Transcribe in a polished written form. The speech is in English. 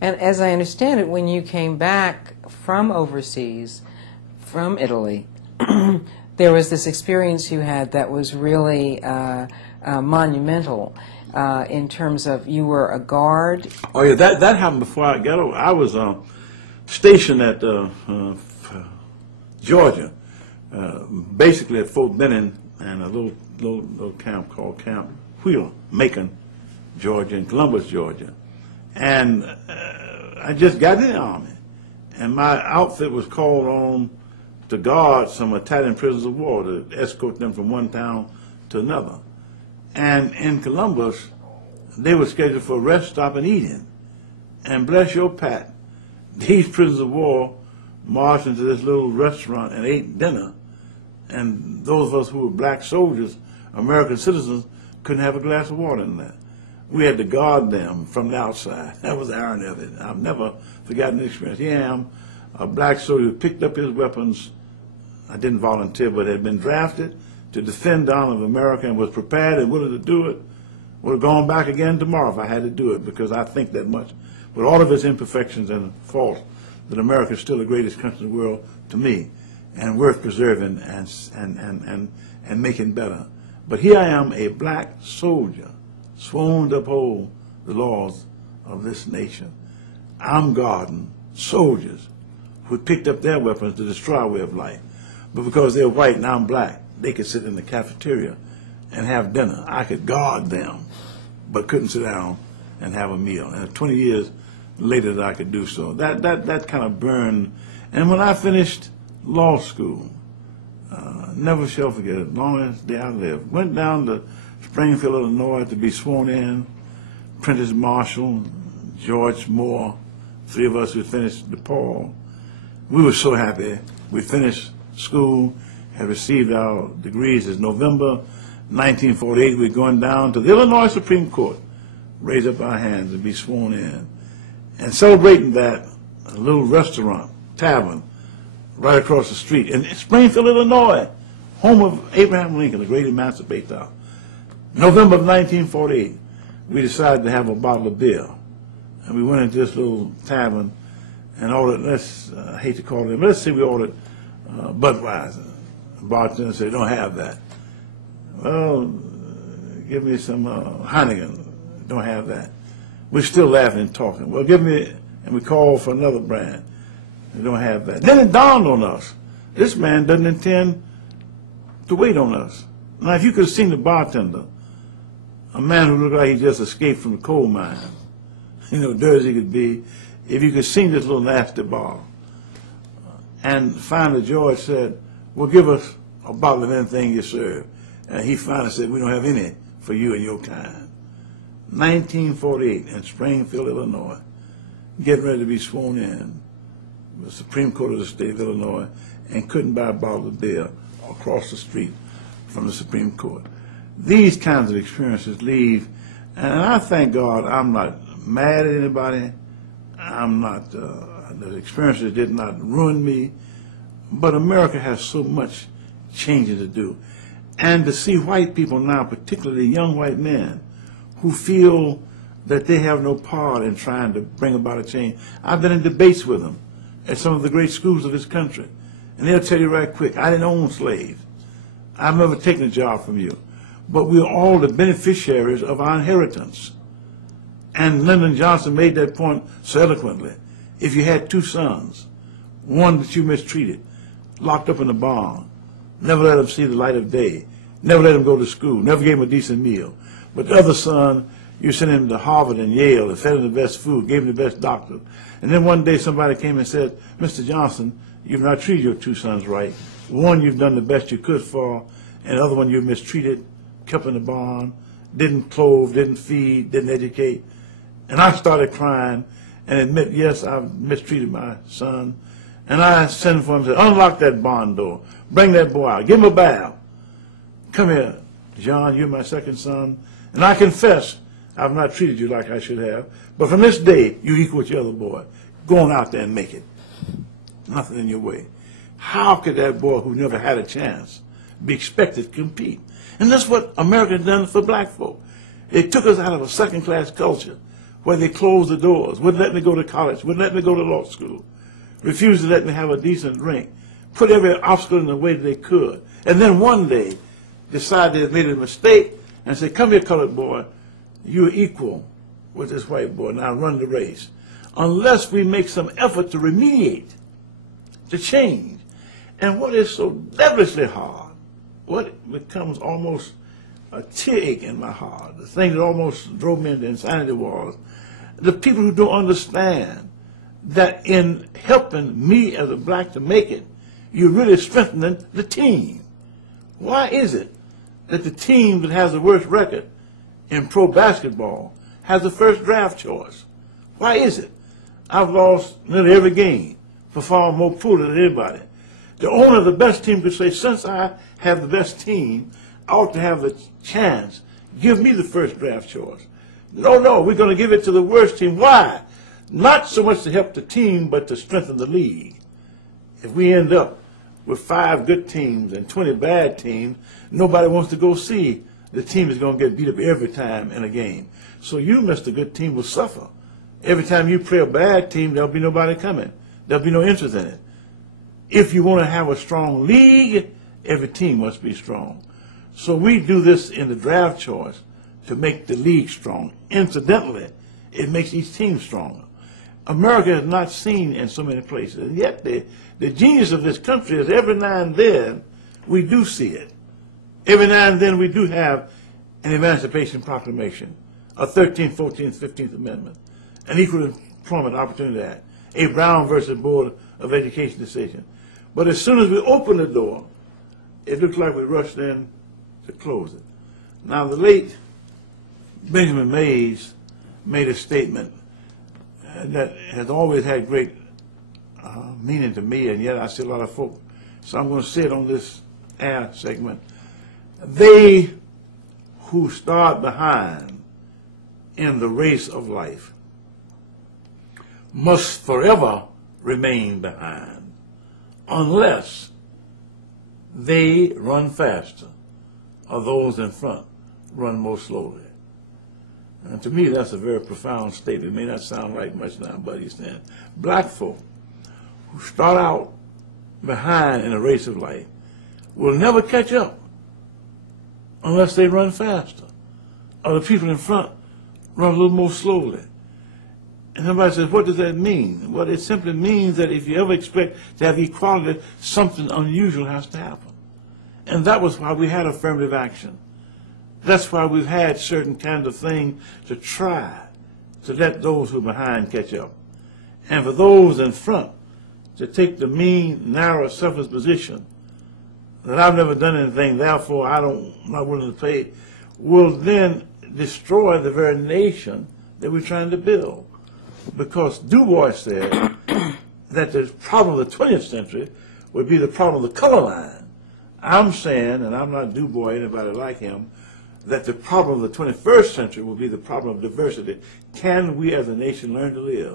And as I understand it, when you came back from overseas, from Italy, there was this experience you had that was really monumental in terms of you were a guard. Oh yeah, that happened before I got over. I was stationed at Georgia, basically at Fort Benning and a little camp called Camp Wheeler, Macon, Georgia, in Columbus, Georgia. And I just got in the Army, and my outfit was called on to guard some Italian prisoners of war, to escort them from one town to another. And in Columbus, they were scheduled for rest stop and eating. And bless your Pat, these prisoners of war marched into this little restaurant and ate dinner. And those of us who were black soldiers, American citizens, couldn't have a glass of water in there. We had to guard them from the outside. That was the irony of it. I've never forgotten the experience. Here I am, a black soldier who picked up his weapons. I didn't volunteer, but had been drafted to defend the honor of America and was prepared and willing to do it. Would have gone back again tomorrow if I had to do it, because I think that much. With all of its imperfections and faults, that America is still the greatest country in the world to me, and worth preserving and making better. But here I am, a black soldier, sworn to uphold the laws of this nation. I'm guarding soldiers who picked up their weapons to destroy our way of life. But because they're white and I'm black, they could sit in the cafeteria and have dinner. I could guard them, but couldn't sit down and have a meal. And 20 years later that I could do so. That kind of burned. And when I finished law school, never shall forget it, long as the day I live, went down to Springfield, Illinois to be sworn in. Prentice Marshall, George Moore, three of us who finished DePaul. We were so happy. We finished school, had received our degrees. It's November 1948. We're going down to the Illinois Supreme Court, raise up our hands and be sworn in. And celebrating that, a little restaurant, tavern, right across the street in Springfield, Illinois, home of Abraham Lincoln, the great emancipator. November of 1948, we decided to have a bottle of beer. And we went into this little tavern and ordered, I hate to call it, but let's say we ordered Budweiser. The bartender said, don't have that. Well, give me some Heineken. Don't have that. We're still laughing and talking. Well, give me, and we called for another brand. They don't have that. Then it dawned on us, this man doesn't intend to wait on us. Now, if you could have seen the bartender, a man who looked like he just escaped from the coal mine, you know, dirty as he could be, if you could see this little nasty bar. And finally George said, well, give us a bottle of anything you serve. And he finally said, we don't have any for you and your kind. 1948 in Springfield, Illinois, getting ready to be sworn in, the Supreme Court of the state of Illinois, and couldn't buy a bottle of beer across the street from the Supreme Court. These kinds of experiences leave, and I thank God I'm not mad at anybody. I'm not, the experiences did not ruin me, but America has so much changing to do. And to see white people now, particularly young white men, who feel that they have no part in trying to bring about a change. I've been in debates with them at some of the great schools of this country, and they'll tell you right quick, I didn't own slaves. I've never taken a job from you. But we're all the beneficiaries of our inheritance. And Lyndon Johnson made that point so eloquently. If you had two sons, one that you mistreated, locked up in a barn, never let him see the light of day, never let him go to school, never gave him a decent meal. But the other son, you sent him to Harvard and Yale and fed him the best food, gave him the best doctor. And then one day somebody came and said, Mr. Johnson, you've not treated your two sons right. One you've done the best you could for, and the other one you mistreated, kept in the barn, didn't clothe, didn't feed, didn't educate. And I started crying and admit, yes, I've mistreated my son. And I sent for him and said, unlock that barn door. Bring that boy out. Give him a bath. Come here, John, you're my second son. And I confess, I've not treated you like I should have. But from this day, you equal with your other boy. Go on out there and make it. Nothing in your way. How could that boy who never had a chance be expected to compete? And that's what America has done for black folk. It took us out of a second-class culture where they closed the doors, wouldn't let me go to college, wouldn't let me go to law school, refused to let me have a decent drink, put every obstacle in the way that they could. And then one day decided they had made a mistake and said, come here, colored boy, you're equal with this white boy, now run the race. Unless we make some effort to remediate, to change. And what is so devilishly hard, what becomes almost a tearache in my heart, the thing that almost drove me into insanity was the people who don't understand that in helping me as a black to make it, you're really strengthening the team. Why is it that the team that has the worst record in pro basketball has the first draft choice? Why is it? I've lost nearly every game for far more poorly than anybody. The owner of the best team could say, since I have the best team, I ought to have the chance. Give me the first draft choice. No, we're going to give it to the worst team. Why? Not so much to help the team, but to strengthen the league. If we end up with 5 good teams and 20 bad teams, nobody wants to go see the team is going to get beat up every time in a game. So you, Mr. Good Team, will suffer. Every time you play a bad team, there'll be nobody coming. There'll be no interest in it. If you want to have a strong league, every team must be strong. So we do this in the draft choice to make the league strong. Incidentally, it makes each team stronger. America is not seen in so many places, and yet the genius of this country is every now and then we do see it. Every now and then we do have an Emancipation Proclamation, a 13th, 14th, 15th Amendment, an Equal Employment Opportunity Act, a Brown versus Board of Education decision. But as soon as we open the door, it looks like we rushed in to close it. Now, the late Benjamin Mays made a statement that has always had great meaning to me, and yet I see a lot of folk. So I'm going to say it on this air segment. They who start behind in the race of life must forever remain behind unless they run faster or those in front run more slowly. And to me, that's a very profound statement. It may not sound like much now, but he's saying black folk who start out behind in a race of life will never catch up unless they run faster, or the people in front run a little more slowly. And somebody says, what does that mean? Well, it simply means that if you ever expect to have equality, something unusual has to happen. And that was why we had affirmative action. That's why we've had certain kinds of things to try to let those who are behind catch up. And for those in front to take the mean, narrow, selfish position that I've never done anything, therefore I'm not willing to pay, will then destroy the very nation that we're trying to build. Because Du Bois said that the problem of the 20th century would be the problem of the color line. I'm saying, and I'm not Du Bois, anybody like him, that the problem of the 21st century will be the problem of diversity. Can we as a nation learn to live?